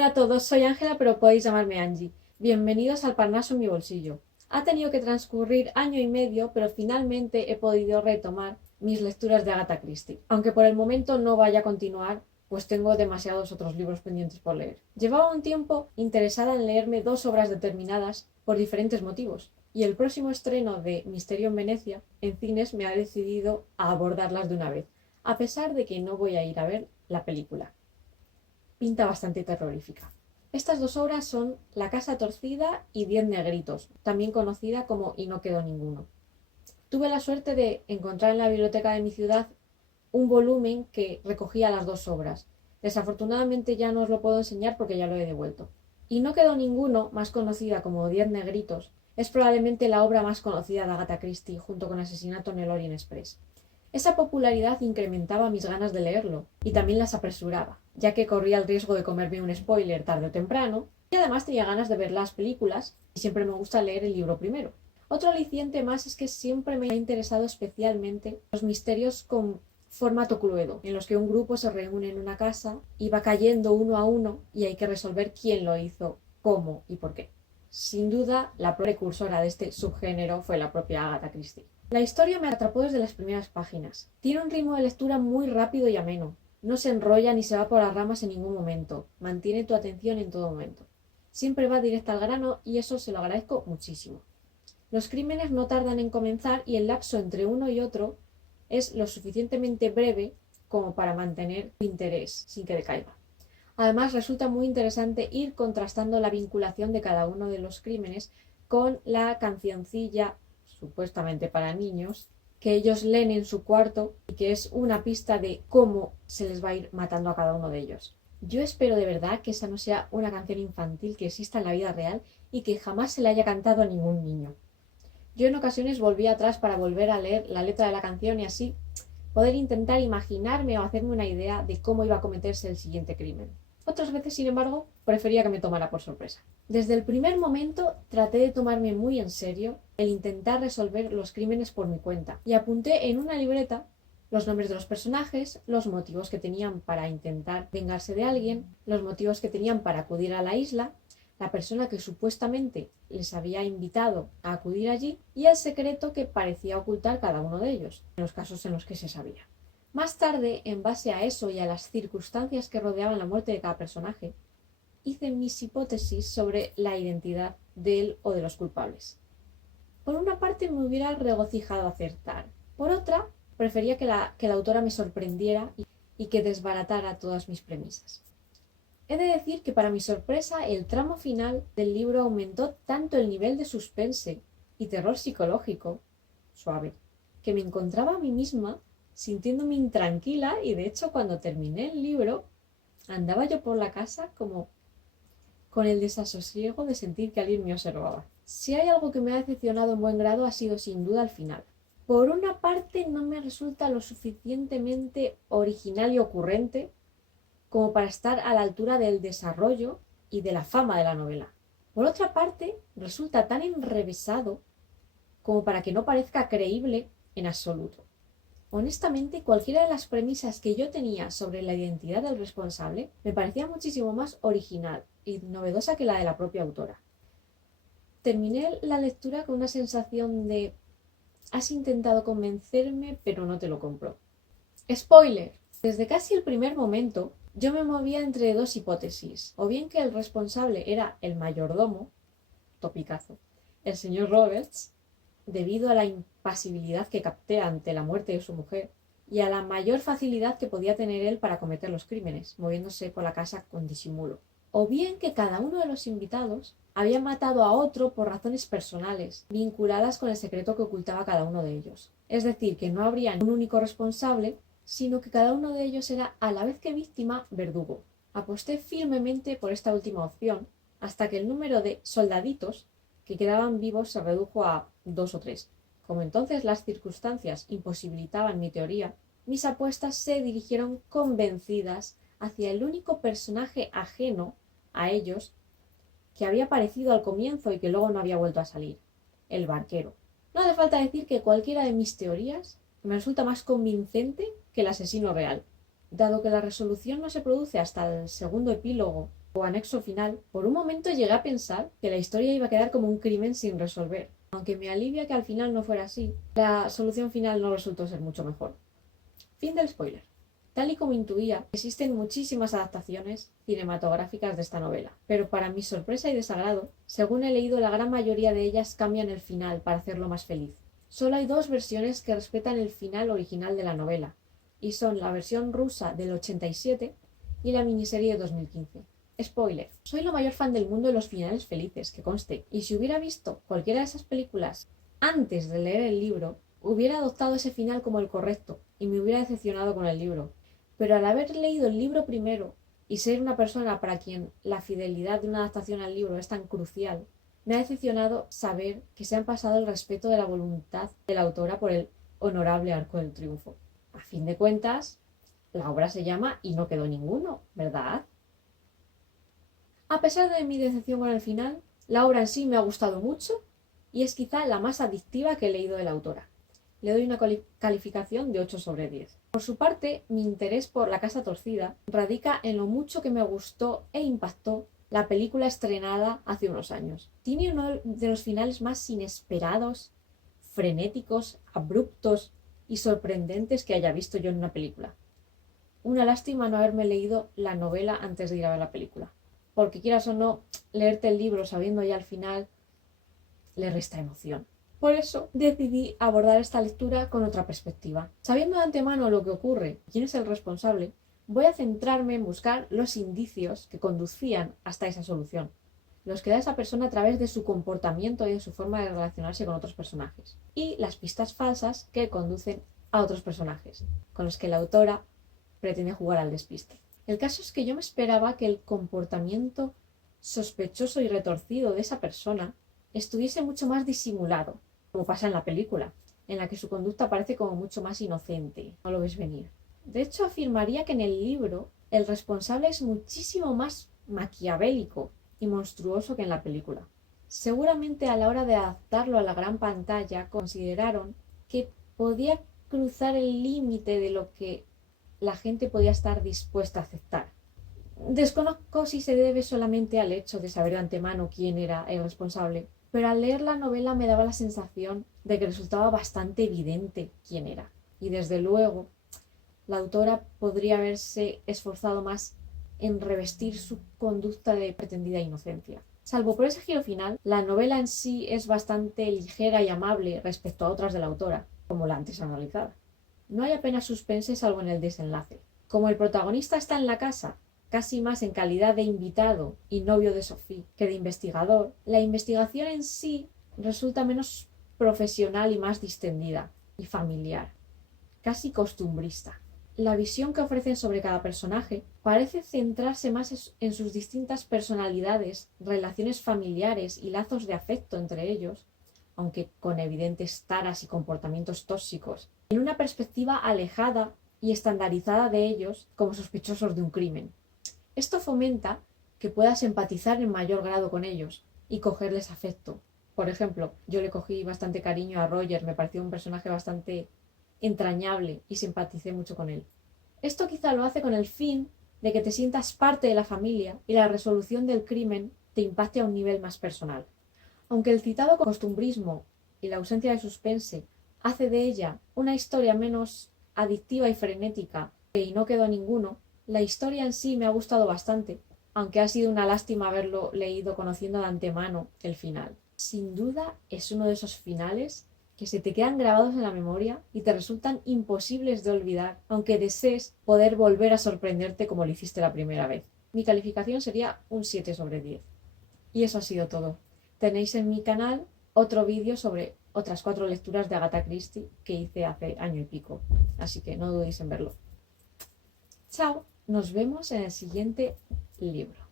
Hola a todos, soy Ángela, pero podéis llamarme Angie. Bienvenidos al Parnaso en mi bolsillo. Ha tenido que transcurrir año y medio, pero finalmente he podido retomar mis lecturas de Agatha Christie. Aunque por el momento no vaya a continuar, pues tengo demasiados otros libros pendientes por leer. Llevaba un tiempo interesada en leerme dos obras determinadas por diferentes motivos, y el próximo estreno de Misterio en Venecia en cines me ha decidido a abordarlas de una vez, a pesar de que no voy a ir a ver la película. Pinta bastante terrorífica. Estas dos obras son La casa torcida y 10 negritos, también conocida como Y no quedó ninguno. Tuve la suerte de encontrar en la biblioteca de mi ciudad un volumen que recogía las dos obras. Desafortunadamente ya no os lo puedo enseñar porque ya lo he devuelto. Y no quedó ninguno, más conocida como 10 negritos, es probablemente la obra más conocida de Agatha Christie junto con Asesinato en el Orient Express. Esa popularidad incrementaba mis ganas de leerlo y también las apresuraba, ya que corría el riesgo de comerme un spoiler tarde o temprano y además tenía ganas de ver las películas y siempre me gusta leer el libro primero. Otro aliciente más es que siempre me ha interesado especialmente los misterios con formato Cluedo, en los que un grupo se reúne en una casa y va cayendo uno a uno y hay que resolver quién lo hizo, cómo y por qué. Sin duda, la precursora de este subgénero fue la propia Agatha Christie. La historia me atrapó desde las primeras páginas. Tiene un ritmo de lectura muy rápido y ameno. No se enrolla ni se va por las ramas en ningún momento. Mantiene tu atención en todo momento. Siempre va directa al grano y eso se lo agradezco muchísimo. Los crímenes no tardan en comenzar y el lapso entre uno y otro es lo suficientemente breve como para mantener tu interés sin que decaiga. Además, resulta muy interesante ir contrastando la vinculación de cada uno de los crímenes con la cancioncilla, supuestamente para niños, que ellos leen en su cuarto y que es una pista de cómo se les va a ir matando a cada uno de ellos. Yo espero de verdad que esa no sea una canción infantil que exista en la vida real y que jamás se le haya cantado a ningún niño. Yo en ocasiones volví atrás para volver a leer la letra de la canción y así poder intentar imaginarme o hacerme una idea de cómo iba a cometerse el siguiente crimen. Otras veces, sin embargo, prefería que me tomara por sorpresa. Desde el primer momento traté de tomarme muy en serio el intentar resolver los crímenes por mi cuenta y apunté en una libreta los nombres de los personajes, los motivos que tenían para intentar vengarse de alguien, los motivos que tenían para acudir a la isla, la persona que supuestamente les había invitado a acudir allí y el secreto que parecía ocultar cada uno de ellos, en los casos en los que se sabía. Más tarde, en base a eso y a las circunstancias que rodeaban la muerte de cada personaje, hice mis hipótesis sobre la identidad de él o de los culpables. Por una parte me hubiera regocijado acertar, por otra prefería que la autora me sorprendiera y que desbaratara todas mis premisas. He de decir que para mi sorpresa el tramo final del libro aumentó tanto el nivel de suspense y terror psicológico, suave, que me encontraba a mí misma sintiéndome intranquila y de hecho cuando terminé el libro andaba yo por la casa como con el desasosiego de sentir que alguien me observaba. Si hay algo que me ha decepcionado en buen grado ha sido sin duda el final. Por una parte no me resulta lo suficientemente original y ocurrente como para estar a la altura del desarrollo y de la fama de la novela. Por otra parte, resulta tan enrevesado como para que no parezca creíble en absoluto. Honestamente, cualquiera de las premisas que yo tenía sobre la identidad del responsable me parecía muchísimo más original y novedosa que la de la propia autora. Terminé la lectura con una sensación de has intentado convencerme, pero no te lo compro. ¡Spoiler! Desde casi el primer momento, yo me movía entre dos hipótesis, o bien que el responsable era el mayordomo, topicazo, el señor Roberts, debido a la impasibilidad que capté ante la muerte de su mujer y a la mayor facilidad que podía tener él para cometer los crímenes, moviéndose por la casa con disimulo. O bien que cada uno de los invitados había matado a otro por razones personales, vinculadas con el secreto que ocultaba cada uno de ellos. Es decir, que no habría un único responsable, sino que cada uno de ellos era a la vez que víctima, verdugo. Aposté firmemente por esta última opción, hasta que el número de soldaditos que quedaban vivos se redujo a 2 o 3. Como entonces las circunstancias imposibilitaban mi teoría, mis apuestas se dirigieron convencidas hacia el único personaje ajeno a ellos que había aparecido al comienzo y que luego no había vuelto a salir, el barquero. No hace falta decir que cualquiera de mis teorías me resulta más convincente que el asesino real, dado que la resolución no se produce hasta el segundo epílogo o anexo final, por un momento llegué a pensar que la historia iba a quedar como un crimen sin resolver. Aunque me alivia que al final no fuera así, la solución final no resultó ser mucho mejor. Fin del spoiler. Tal y como intuía, existen muchísimas adaptaciones cinematográficas de esta novela, pero para mi sorpresa y desagrado, según he leído, la gran mayoría de ellas cambian el final para hacerlo más feliz. Solo hay dos versiones que respetan el final original de la novela, y son la versión rusa del 87 y la miniserie de 2015. Spoiler, soy la mayor fan del mundo de los finales felices, que conste, y si hubiera visto cualquiera de esas películas antes de leer el libro, hubiera adoptado ese final como el correcto y me hubiera decepcionado con el libro. Pero al haber leído el libro primero y ser una persona para quien la fidelidad de una adaptación al libro es tan crucial, me ha decepcionado saber que se han pasado el respeto de la voluntad de la autora por el honorable arco del triunfo. A fin de cuentas, la obra se llama Y no quedó ninguno, ¿verdad? A pesar de mi decepción con el final, la obra en sí me ha gustado mucho y es quizá la más adictiva que he leído de la autora. Le doy una calificación de 8 sobre 10. Por su parte, mi interés por La Casa Torcida radica en lo mucho que me gustó e impactó la película estrenada hace unos años. Tiene uno de los finales más inesperados, frenéticos, abruptos y sorprendentes que haya visto yo en una película. Una lástima no haberme leído la novela antes de ir a ver la película, porque quieras o no, leerte el libro sabiendo ya el final le resta emoción. Por eso decidí abordar esta lectura con otra perspectiva. Sabiendo de antemano lo que ocurre y quién es el responsable, voy a centrarme en buscar los indicios que conducían hasta esa solución, los que da esa persona a través de su comportamiento y de su forma de relacionarse con otros personajes, y las pistas falsas que conducen a otros personajes, con los que la autora pretende jugar al despiste. El caso es que yo me esperaba que el comportamiento sospechoso y retorcido de esa persona estuviese mucho más disimulado, como pasa en la película, en la que su conducta parece como mucho más inocente, no lo ves venir. De hecho, afirmaría que en el libro el responsable es muchísimo más maquiavélico y monstruoso que en la película. Seguramente a la hora de adaptarlo a la gran pantalla consideraron que podía cruzar el límite de lo que la gente podía estar dispuesta a aceptar. Desconozco si se debe solamente al hecho de saber de antemano quién era el responsable, pero al leer la novela me daba la sensación de que resultaba bastante evidente quién era. Y desde luego, la autora podría haberse esforzado más en revestir su conducta de pretendida inocencia. Salvo por ese giro final, la novela en sí es bastante ligera y amable respecto a otras de la autora, como la antes analizada. No hay apenas suspense salvo en el desenlace. Como el protagonista está en la casa, casi más en calidad de invitado y novio de Sophie que de investigador, la investigación en sí resulta menos profesional y más distendida y familiar, casi costumbrista. La visión que ofrecen sobre cada personaje parece centrarse más en sus distintas personalidades, relaciones familiares y lazos de afecto entre ellos, aunque con evidentes taras y comportamientos tóxicos, en una perspectiva alejada y estandarizada de ellos como sospechosos de un crimen. Esto fomenta que puedas empatizar en mayor grado con ellos y cogerles afecto. Por ejemplo, yo le cogí bastante cariño a Roger, me pareció un personaje bastante entrañable y simpaticé mucho con él. Esto quizá lo hace con el fin de que te sientas parte de la familia y la resolución del crimen te impacte a un nivel más personal. Aunque el citado costumbrismo y la ausencia de suspense hace de ella una historia menos adictiva y frenética que Y no quedó ninguno, la historia en sí me ha gustado bastante, aunque ha sido una lástima haberlo leído conociendo de antemano el final. Sin duda es uno de esos finales que se te quedan grabados en la memoria y te resultan imposibles de olvidar, aunque desees poder volver a sorprenderte como lo hiciste la primera vez. Mi calificación sería un 7 sobre 10. Y eso ha sido todo. Tenéis en mi canal otro vídeo sobre otras 4 lecturas de Agatha Christie que hice hace año y pico, así que no dudéis en verlo. Chao, nos vemos en el siguiente libro.